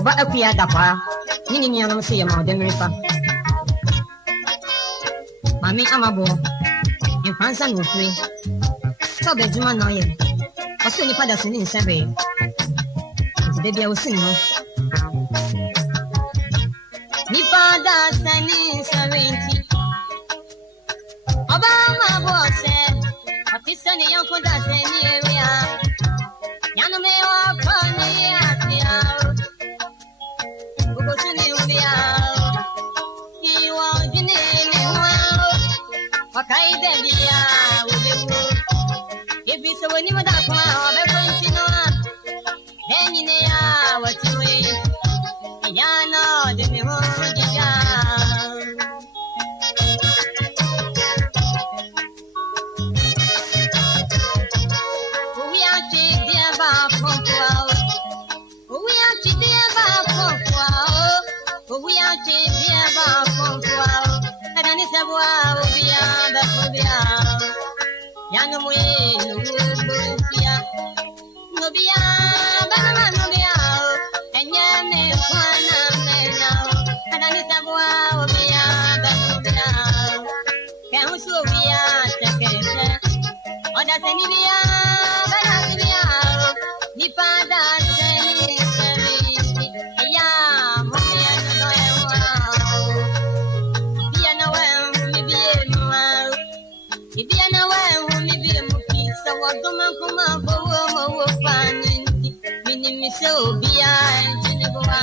Oba akuya dakwa nini ni anu se yema odemrifa mami amabo imfansa no free so be juma no ye oso ni pada sini nsebe de bia osin no ni pada sini nsebe oba amabo se atisa ni yanko da sini area yanu me wa koni atia Suni ubia, iwa jini ni wao, wakai debia ubeku. Ibi sawe ni madakwa wabe kontinoa, deni ne ya watiwe, iyano demi hujija. Uwi achi dia ba pompuao, uwi achi dia ba pompuao. We are changing about control. I don't need to go beyond the phobia. Young way, no beyond, no beyond, and young one now. I don't need to go beyond the phobia. Can also be a second. Or does any be a Nipada saying, ma bo wo mo wo fa ni minimi se obi a enti ne bo a